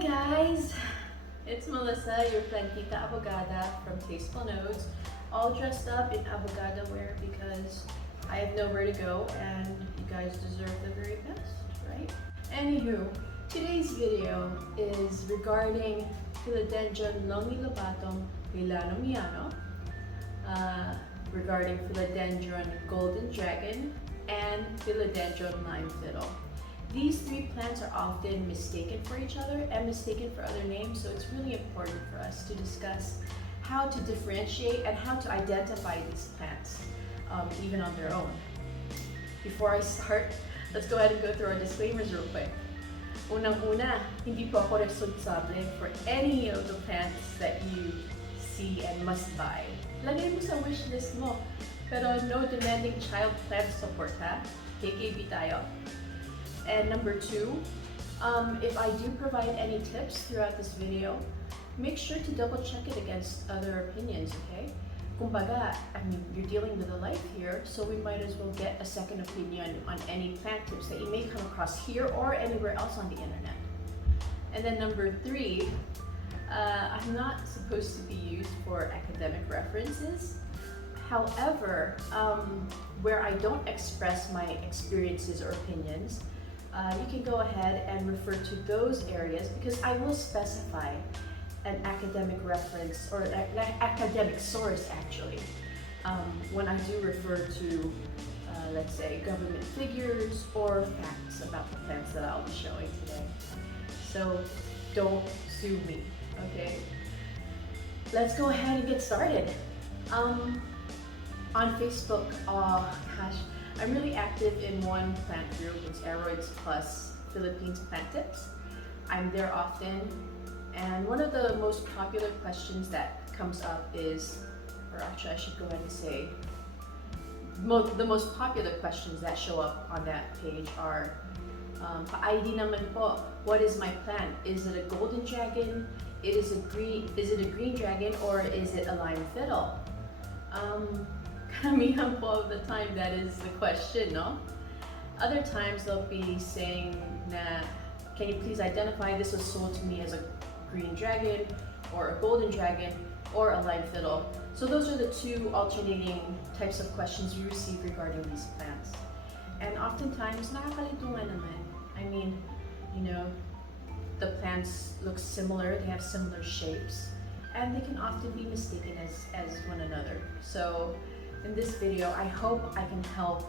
guys, it's Melissa, your plantita abogada from Tasteful Nodes, all dressed up in abogada wear because I have nowhere to go and you guys deserve the very best, right? Anywho, today's video is regarding Philodendron Longilobatum, Leylano Miyano, regarding Philodendron Golden Dragon, and Philodendron Lime Fiddle. These three plants are often mistaken for each other and mistaken for other names, so it's really important for us to discuss how to differentiate and how to identify these plants, even on their own. Before I start, let's go ahead and go through our disclaimers real quick. Unang-una, hindi po ako responsable for any of the plants that you see and must buy. Lagay mo sa wish list mo, pero no demanding child plant support ha? KKB tayo. And number two, if I do provide any tips throughout this video, make sure to double check it against other opinions, okay? Kumbaga, I mean, you're dealing with a life here, so we might as well get a second opinion on any plant tips that you may come across here or anywhere else on the internet. And then number three, I'm not supposed to be used for academic references. However, where I don't express my experiences or opinions, you can go ahead and refer to those areas because I will specify an academic reference or an academic source actually when I do refer to, let's say, government figures or facts about the plants that I'll be showing today. So don't sue me, okay? Let's go ahead and get started. On Facebook, oh gosh, I'm really active in one plant group. It's Aeroids Plus Philippines Plant Tips. I'm there often, and one of the most popular questions that comes up is, or actually I should go ahead and say, the most popular questions that show up on that page are, pa-ID naman po, what is my plant? Is it a golden dragon? Is it a green dragon, or is it a lime fiddle? Karamihan po of the time that is the question, no? Other times they'll be saying na, can you please identify this was sold to me as a green dragon or a golden dragon or a lime fiddle. So those are the two alternating types of questions we receive regarding these plants. And oftentimes, nakakalito nga naman. I mean, you know, the plants look similar, they have similar shapes, and they can often be mistaken as one another. So in this video, I hope I can help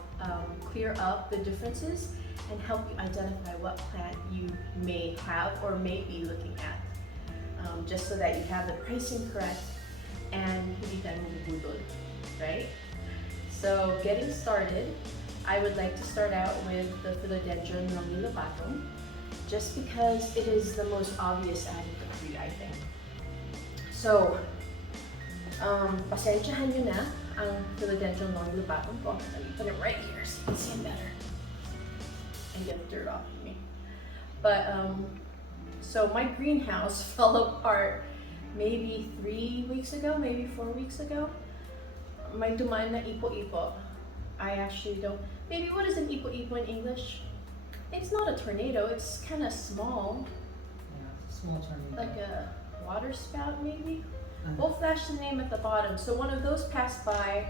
clear up the differences and help you identify what plant you may have or may be looking at, just so that you have the pricing correct and hindi tayo mabubudol, right? So getting started, I would like to start out with the Philodendron Longilobatum, just because it is the most obvious out of the three, I think. So, pasensyahan nyo na ang Philodendron Longilobatum ko. Let me put it right here so you can see it better and get the dirt off of me. But, so my greenhouse fell apart maybe 3 weeks ago, maybe 4 weeks ago. May dumaan na ipo-ipo. I actually don't, maybe what is an ipo-ipo in English? It's not a tornado, it's kind of small. Yeah, it's a small tornado. Like a water spout maybe? We'll flash the name at the bottom. So one of those passed by,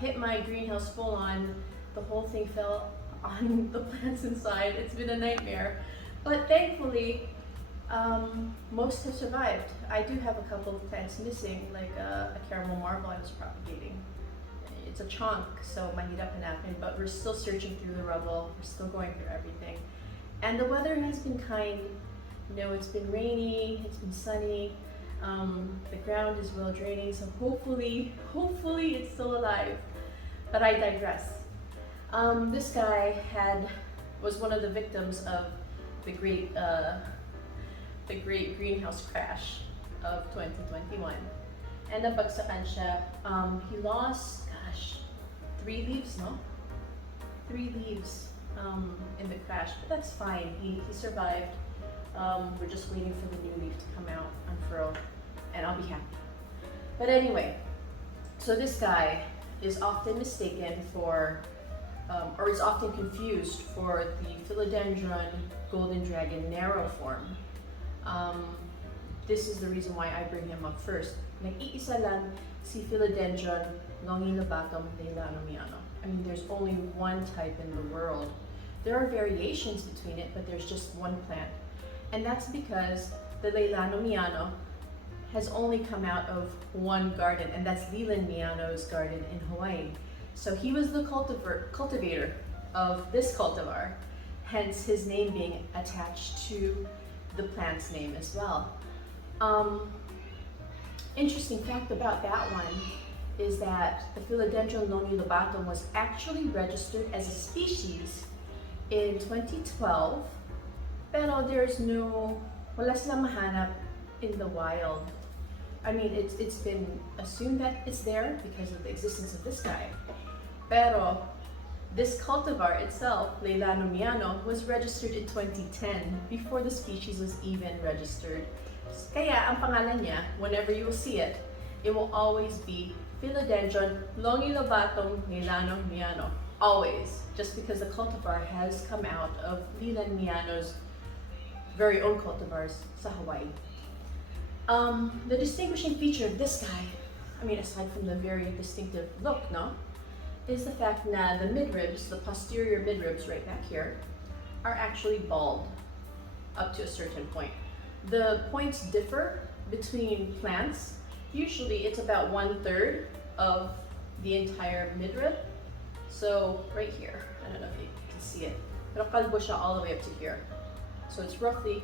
hit my greenhouse full on. The whole thing fell on the plants inside. It's been a nightmare. But thankfully, most have survived. I do have a couple of plants missing, like a caramel marble I was propagating. It's a chunk, so mahirap hanapin, but we're still searching through the rubble. We're still going through everything. And the weather has been kind. You know, it's been rainy, it's been sunny. The ground is well draining, so hopefully it's still alive. But I digress. This guy was one of the victims of the great greenhouse crash of 2021. And nabagsakan siya. He lost, gosh, 3 leaves, no? 3 leaves in the crash, but that's fine. He survived. We're just waiting for the new leaf to come out, unfurl, and I'll be happy. But anyway, so this guy is often mistaken for, or is often confused for the Philodendron Golden Dragon narrow form. This is the reason why I bring him up first. Nag-iisa lang si Philodendron Longilobatum Leylano Miyano. I mean, there's only one type in the world. There are variations between it, but there's just one plant. And that's because the Leylano Miyano has only come out of one garden, and that's Leylano Miyano's garden in Hawaii. So he was the cultivator of this cultivar, hence his name being attached to the plant's name as well. Interesting fact about that one is that the Philodendron Longilobatum was actually registered as a species in 2012, pero wala silang mahanap in the wild. I mean, it's been assumed that it's there because of the existence of this guy. Pero this cultivar itself, Leylano Miyano, was registered in 2010 before the species was even registered. Kaya ang pangalan niya, whenever you will see it, it will always be Philodendron Longilobatum Leylano Miyano. Always. Just because the cultivar has come out of Leylano Miyano's very own cultivars sa Hawaii. The distinguishing feature of this guy, I mean, aside from the very distinctive look, no, is the fact that the midribs, the posterior midribs right back here, are actually bald up to a certain point. The points differ between plants. Usually it's about 1/3 of the entire midrib. So right here, I don't know if you can see it, pero kalbo siya all the way up to here. So it's roughly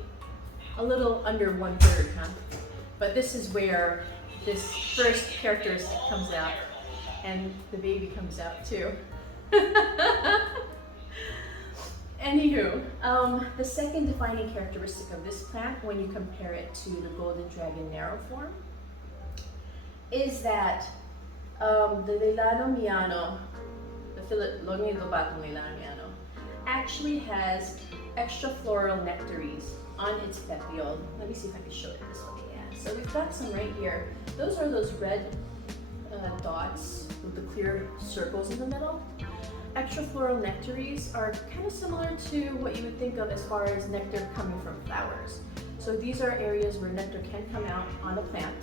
a little under 1/3, huh? But this is where this first characteristic comes out, and the baby comes out too. Anywho, the second defining characteristic of this plant, when you compare it to the Golden Dragon narrow form, is that the Leylano Miyano, the Longilobatum Leylano Miyano, actually has extra floral nectaries on its petiole. Let me see if I can show it this way. Yeah. So we've got some right here. Those are those red dots with the clear circles in the middle. Extra floral nectaries are kind of similar to what you would think of as far as nectar coming from flowers. So these are areas where nectar can come out on a plant.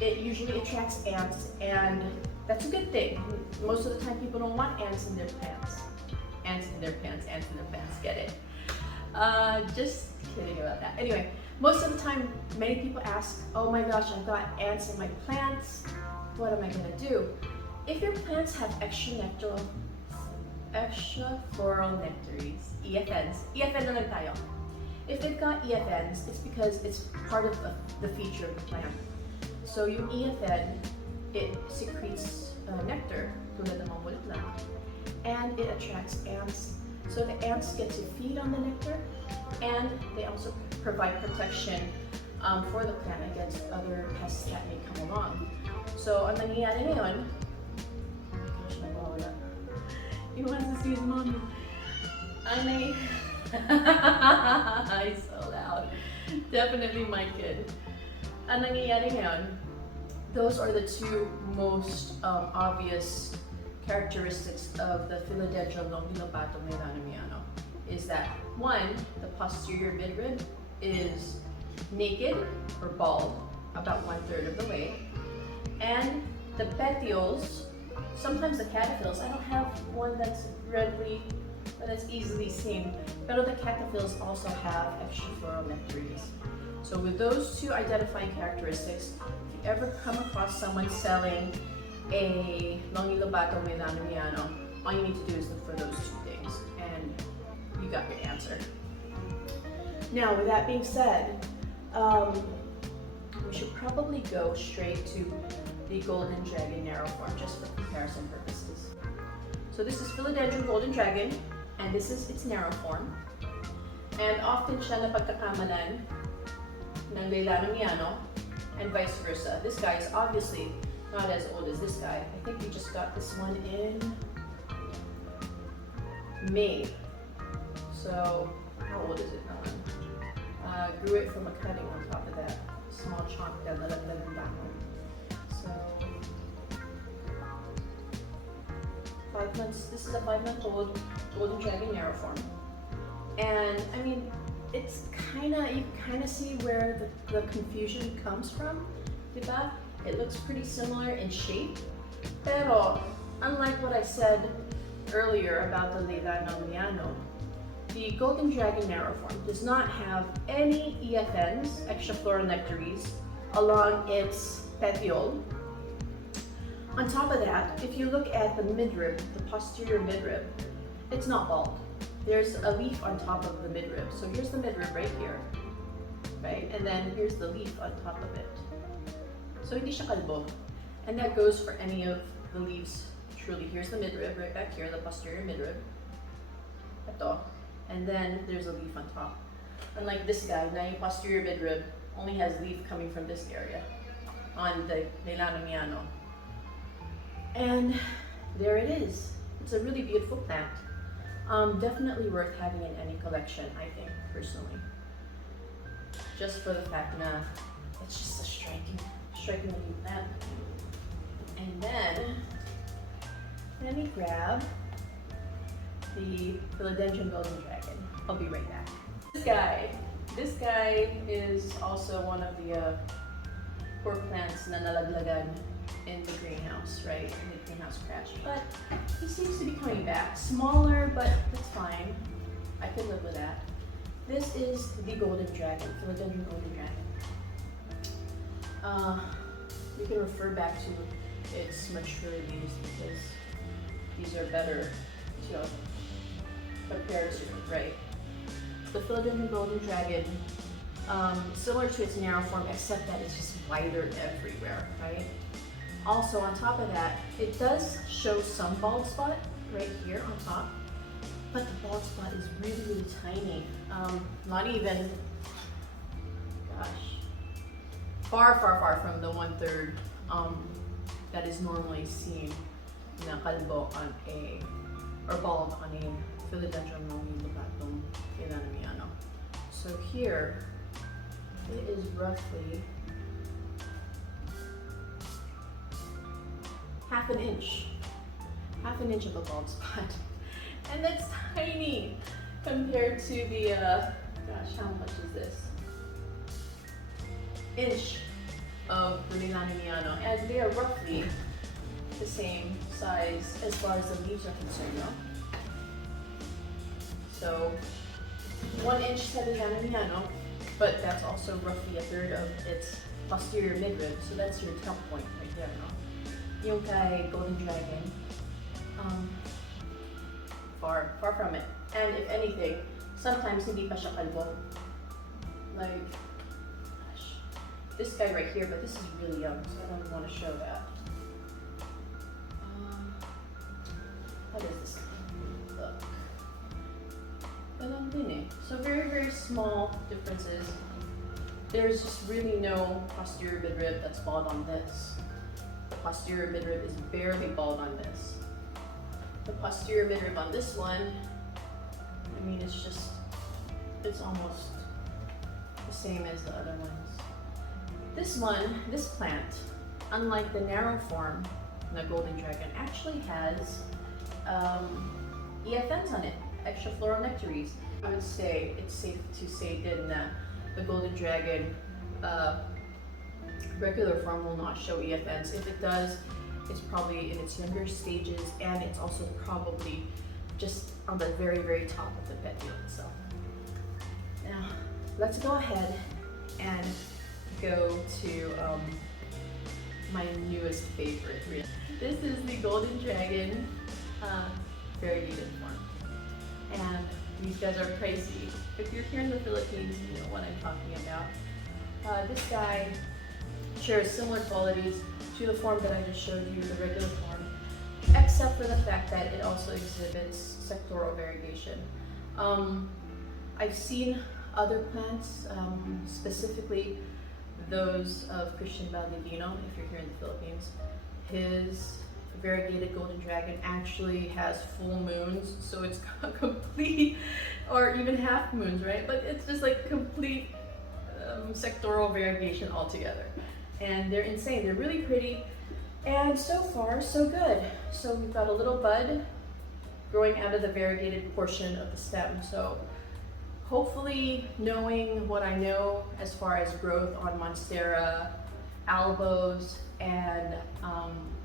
It usually attracts ants, and that's a good thing. Most of the time people don't want ants in their plants. Ants in their pants, ants in their pants, get it? Just kidding about that. Anyway, most of the time many people ask, oh my gosh, I've got ants in my plants, what am I gonna do? If your plants have extra floral nectaries, EFNs, EFN na lang tayo. If they've got EFNs, it's because it's part of the feature of the plant. So yung EFN, it secretes nectar, tulad ng mga bulaklak, and it attracts ants. So the ants get to feed on the nectar, and they also provide protection for the plant against other pests that may come along. So ang nangyayari ngayon, he wants to see his mommy. He's so loud. Definitely my kid. Ang nangyayari ngayon, those are the two most obvious characteristics of the Philodendron Longilobatum Leylano Miyano. Is that one, the posterior midrib is naked or bald about 1/3 of the way, and the petioles, sometimes the cataphyls, I don't have one that's easily seen, but the cataphyls also have extra floral nectaries. So with those two identifying characteristics, if you ever come across someone selling a Longilobatum Leylano Miyano, all you need to do is look for those two things, and you got your answer. Now, with that being said, we should probably go straight to the Golden Dragon narrow form, just for comparison purposes. So this is Philodendron Golden Dragon, and this is its narrow form. And often siya napagkakamalan ng Leylano Miyano, and vice versa. This guy is obviously not as old as this guy. I think we just got this one in May. So, how old is it now? Grew it from a cutting on top of that small chunk that nalaglag back. So, 5 months, this is a 5-month-old Golden Dragon narrow form. And I mean, it's you kind of see where the confusion comes from, diba? It looks pretty similar in shape, pero unlike what I said earlier about the Leylano Miyano, the Golden Dragon narrow form does not have any EFNs, extra floral nectaries, along its petiole. On top of that, if you look at the midrib, the posterior midrib, it's not bald. There's a leaf on top of the midrib. So here's the midrib right here, right? And then here's the leaf on top of it. So hindi siya kalbo. And that goes for any of the leaves. Truly, here's the midrib right back here, the posterior midrib. Ito. And then there's a leaf on top. Unlike this guy, na yung posterior midrib only has leaf coming from this area on the Leylano Miyano. And there it is. It's a really beautiful plant. Definitely worth having in any collection, I think, personally. Just for the fact that it's just a striking looking plant. And then, let me grab the Philodendron Golden Dragon. I'll be right back. This guy is also one of the poor plants na nalaglagan in the greenhouse, right? In the greenhouse crash. But he seems to be coming back. Smaller, but it's fine. I can live with that. This is the Golden Dragon, Philodendron Golden Dragon. You can refer back to its mature leaves because these are better to compare to, right? The Philodendron Golden Dragon, similar to its narrow form, except that it's just wider everywhere, right? Also, on top of that, it does show some bald spot right here on top, but the bald spot is really, really tiny. Not even, gosh, far from the 1/3 that is normally seen na kalbo on or bald on a Philodendron Longilobatum Leylano Miyano. So here, it is roughly half an inch of a bald spot. And that's tiny compared to the, gosh, how much is this? Inch of the Leylano Miyano. And they are roughly the same size as far as the leaves are concerned, no? So 1 inch sa Leylano Miyano, but that's also roughly 1/3 of its posterior midrib. So that's your top point right there, no? Yung kay Golden Dragon, far from it. And if anything, sometimes hindi pa siya kalbo. Like, gosh, this guy right here, but this is really young, so I don't want to show that. How does this look? So very small differences. There's just really no posterior midrib that's bald on this. The posterior midrib is barely bald on this. The posterior midrib on this one, I mean, it's almost the same as the other ones. This plant, unlike the narrow form, the Golden Dragon, actually has EFNs on it, extra floral nectaries. I would say it's safe to say then that the Golden Dragon regular form will not show EFNs. If it does, it's probably in its younger stages, and it's also probably just on the very top of the petiole itself. Now, let's go ahead and go to my newest favorite. This is the Golden Dragon Variegated form. And these guys are crazy. If you're here in the Philippines, you know what I'm talking about. This guy shares similar qualities to the form that I just showed you, the regular form, except for the fact that it also exhibits sectoral variegation. I've seen other plants, specifically those of Christian Baldivino, if you're here in the Philippines. His variegated Golden Dragon actually has full moons, so it's complete, or even half moons, right? But it's just like complete sectoral variegation altogether. And they're insane, they're really pretty, and so far, so good. So we've got a little bud growing out of the variegated portion of the stem, so hopefully knowing what I know as far as growth on Monstera albos and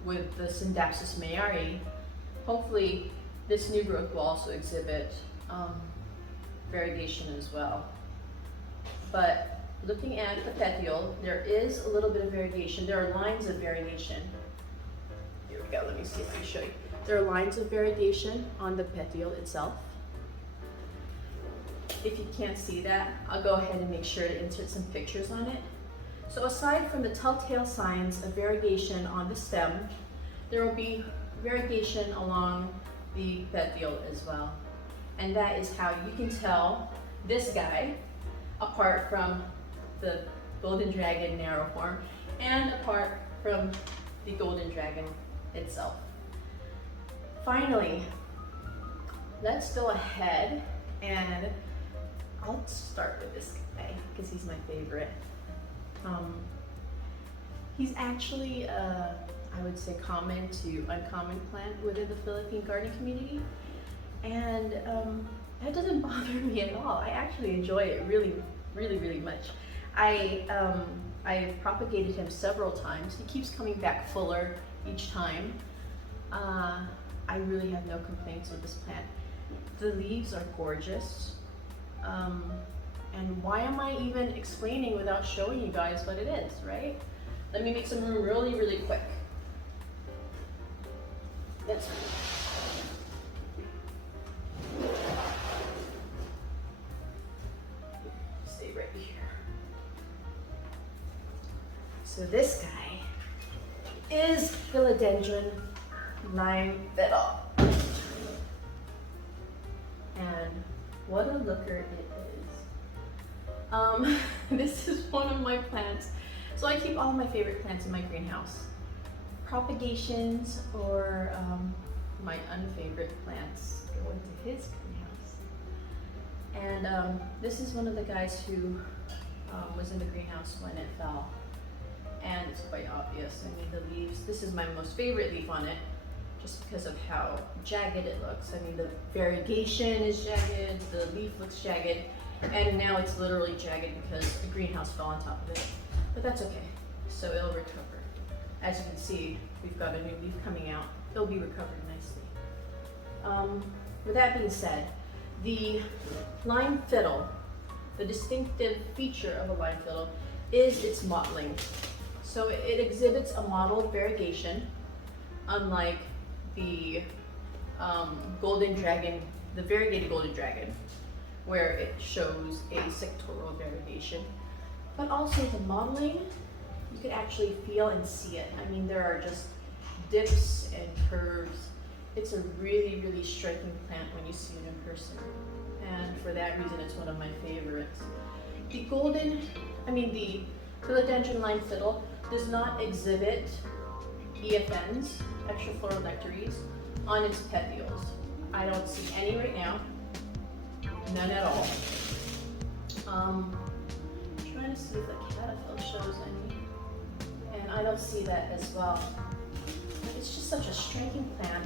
with the Syndapsus mayari, hopefully this new growth will also exhibit variegation as well. But looking at the petiole, there is a little bit of variegation. There are lines of variegation. Here we go, let me see if I can show you. There are lines of variegation on the petiole itself. If you can't see that, I'll go ahead and make sure to insert some pictures on it. So aside from the telltale signs of variegation on the stem, there will be variegation along the petiole as well. And that is how you can tell this guy apart from the Golden Dragon narrow form and apart from the Golden Dragon itself. Finally, let's go ahead and I'll start with this guy because he's my favorite. He's actually I would say common to uncommon plant within the Philippine garden community, and that doesn't bother me at all. I actually enjoy it really much. I've propagated him several times. He keeps coming back fuller each time. I really have no complaints with this plant. The leaves are gorgeous. And why am I even explaining without showing you guys what it is, right? Let me make some room really quick. Let's stay right here. So this guy is Philodendron Lime Fiddle. And what a looker it is. This is one of my plants. So I keep all my favorite plants in my greenhouse. Propagations or my unfavorite plants go into his greenhouse. And this is one of the guys who was in the greenhouse when it fell. And it's quite obvious. I mean, the leaves, this is my most favorite leaf on it, just because of how jagged it looks. I mean, the variegation is jagged, the leaf looks jagged, and now it's literally jagged because the greenhouse fell on top of it. But that's okay, so it'll recover. As you can see, we've got a new leaf coming out. It'll be recovered nicely. With that being said, the lime fiddle, the distinctive feature of a lime fiddle is its mottling. So it exhibits a mottled variegation, unlike the Golden Dragon, the Variegated Golden Dragon, where it shows a sectoral variegation. But also the mottling, you could actually feel and see it. I mean, there are just dips and curves. It's a really striking plant when you see it in person. And for that reason, it's one of my favorites. The Philodendron Lime Fiddle does not exhibit EFNs, extra floral nectaries, on its petioles. I don't see any right now, none at all. I'm trying to see if the caterpillar shows any, and I don't see that as well. It's just such a striking plant.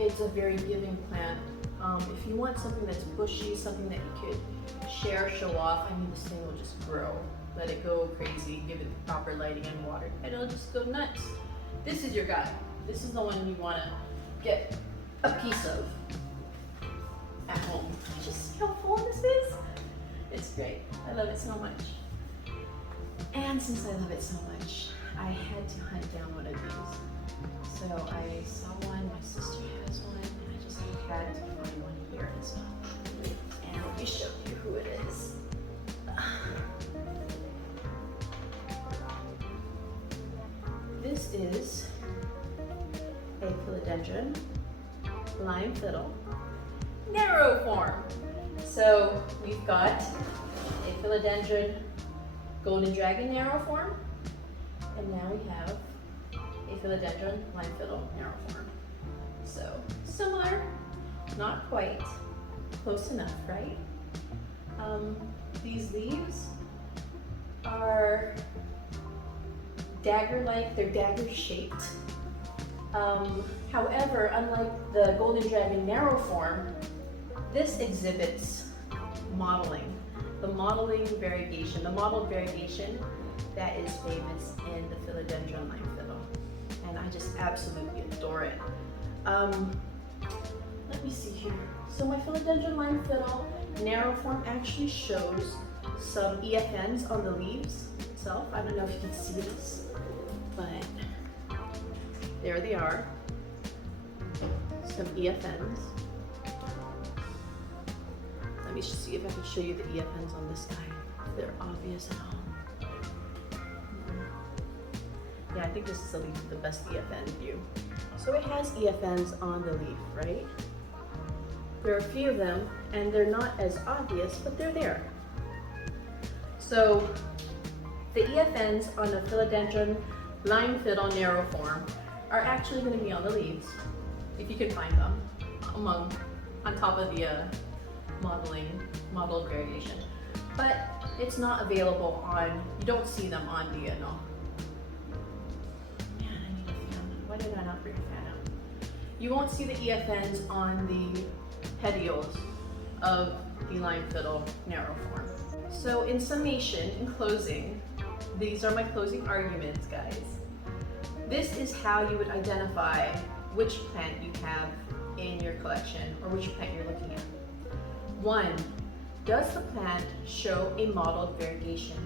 It's a very giving plant. If you want something that's bushy, something that you could share, show off, I mean, this thing will just grow. Let it go crazy, give it the proper lighting and water, and it'll just go nuts. This is your guy. This is the one you want to get a piece of at home. Just see how full this is? It's great. I love it so much. And since I love it so much, I had to hunt down one of these. So I saw one, my sister has one, and I just had to find one here as well. And let me show you who it is. This is a Philodendron Lime Fiddle narrow form. So we've got a Philodendron Golden Dragon narrow form, and now we have a Philodendron Lime Fiddle narrow form. So similar, not quite, close enough, right? These leaves are dagger-like, they're dagger-shaped. However, unlike the Golden Dragon narrow form, this exhibits modeling. The modeling variegation, the modeled variegation that is famous in the Philodendron Lime Fiddle. And I just absolutely adore it. Let me see here. So my Philodendron Lime Fiddle narrow form actually shows some EFNs on the leaves itself. I don't know if you can see this, but there they are. Some EFNs. Let me see if I can show you the EFNs on this guy. If they're obvious at all. Yeah, I think this is the best EFN view. So it has EFNs on the leaf, right? There are a few of them, and they're not as obvious, but they're there. So the EFNs on the Philodendron Lime Fiddle narrow form are actually going to be on the leaves, if you can find them, on top of the modeled variegation. But it's not available on, you don't see them on the, no. Man, I need a fan. Why did I not bring a fan out? You won't see the EFNs on the petioles of the Lime Fiddle narrow form. So in summation, in closing, these are my closing arguments, guys. This is how you would identify which plant you have in your collection or which plant you're looking at. 1. Does the plant show a modeled variegation?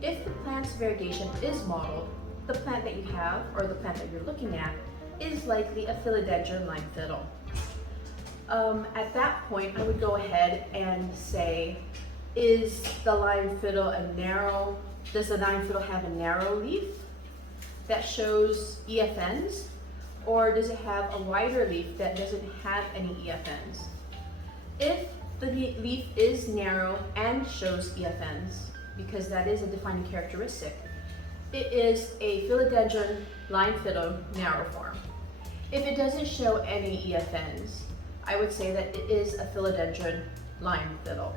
If the plant's variegation is modeled, the plant that you have or the plant that you're looking at is likely a Philodendron Lime Fiddle. At that point, I would go ahead and say, is the Lime Fiddle does the Lime Fiddle have a narrow leaf that shows EFNs? Or does it have a wider leaf that doesn't have any EFNs? If the leaf is narrow and shows EFNs, because that is a defining characteristic, it is a Philodendron Lime Fiddle narrow form. If it doesn't show any EFNs, I would say that it is a Philodendron Lime Fiddle.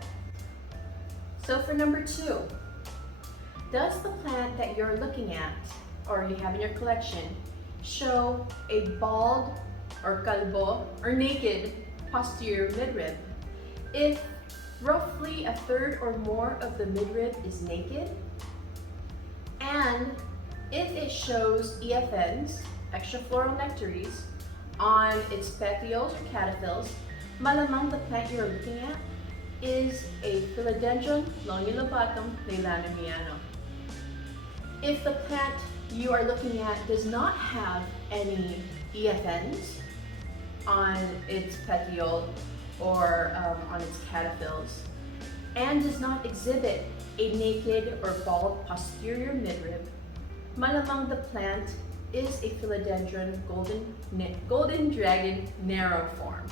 So for number 2, does the plant that you're looking at or you have in your collection show a bald or calvo or naked posterior midrib? If roughly 1/3 or more of the midrib is naked, and if it shows EFNs, extra floral nectaries, on its petioles or cataphyls, malamang the plant you're looking at is a Philodendron Longilobatum Leylano Miyano. If the plant you are looking at does not have any EFNs on its petiole or on its cataphyls, and does not exhibit a naked or bald posterior midrib, malamang the plant is a Philodendron Golden Dragon narrow form.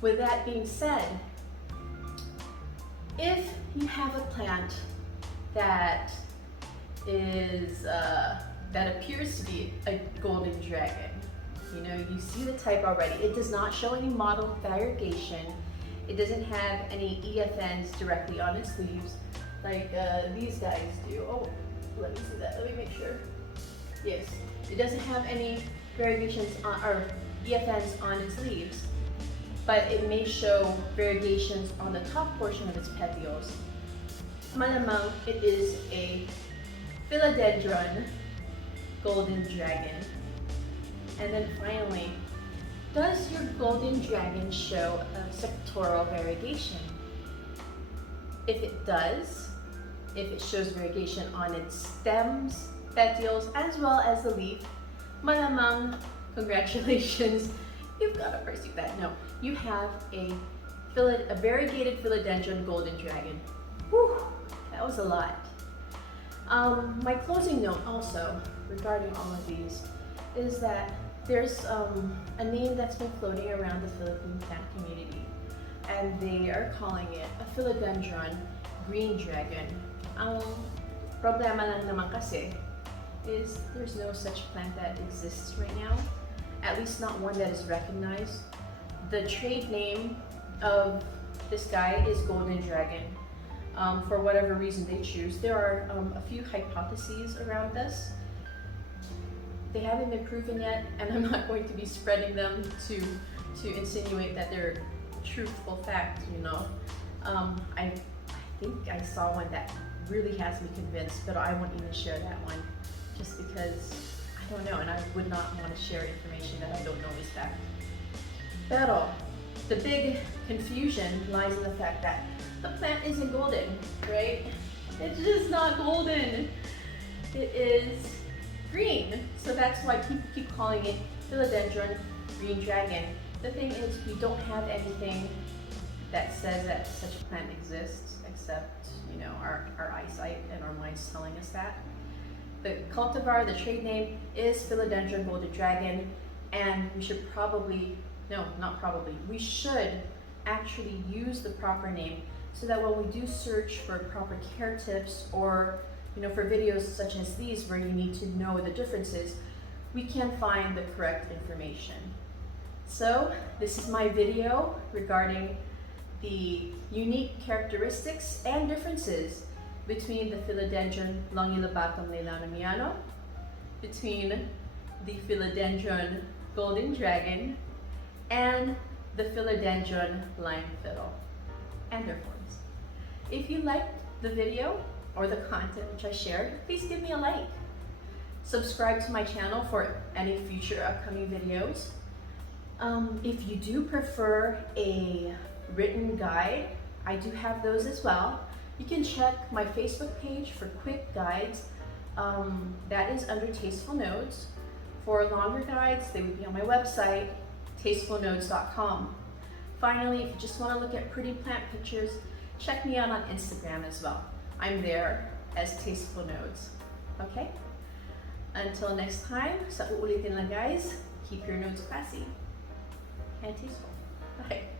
With that being said, if you have a plant that appears to be a golden dragon, you see the type already. It does not show any modeled variegation. It doesn't have any EFNs directly on its leaves like these guys do. Oh, let me see that. Let me make sure. Yes, it doesn't have any variations or EFNs on its leaves, but it may show variegations on the top portion of its petioles. Malamang, it is a Philodendron Golden Dragon. And then finally, does your Golden Dragon show a sectoral variegation? If it does, if it shows variegation on its stems, petioles, as well as the leaf, malamang, congratulations, you've got to pursue that. No, you have a variegated Philodendron Golden Dragon. Whew, that was a lot. My closing note also regarding all of these is that there's a name that's been floating around the Philippine plant community, and they are calling it a Philodendron Green Dragon. Ang problema lang naman kasi is there's no such plant that exists right now, at least not one that is recognized. The trade name of this guy is Golden Dragon. For whatever reason they choose. There are a few hypotheses around this. They haven't been proven yet, and I'm not going to be spreading them to insinuate that they're truthful fact, you know. I think I saw one that really has me convinced, but I won't even share that one just because I don't know, and I would not want to share information that I don't know is fact. Pero the big confusion lies in the fact that the plant isn't golden, right? It's just not golden. It is green. So that's why people keep calling it Philodendron Green Dragon. The thing is, we don't have anything that says that such a plant exists, except, you know, our eyesight and our minds telling us that. The cultivar, the trade name, is Philodendron Golden Dragon, and we should probably, no, not probably, we should actually use the proper name so that when we do search for proper care tips or, you know, for videos such as these where you need to know the differences, we can find the correct information. So this is my video regarding the unique characteristics and differences between the Philodendron Longilobatum Leylano Miyano, between the Philodendron Golden Dragon, and the Philodendron Lime Fiddle, and their forms. If you liked the video or the content which I shared, please give me a like. Subscribe to my channel for any future upcoming videos. If you do prefer a written guide, I do have those as well. You can check my Facebook page for quick guides. That is under Tasteful Notes. For longer guides, they would be on my website, tastefulnotes.com. Finally, if you just want to look at pretty plant pictures, check me out on Instagram as well. I'm there as Tasteful Notes. Okay? Until next time, sa uulitin lang guys, keep your notes classy and tasteful. Bye.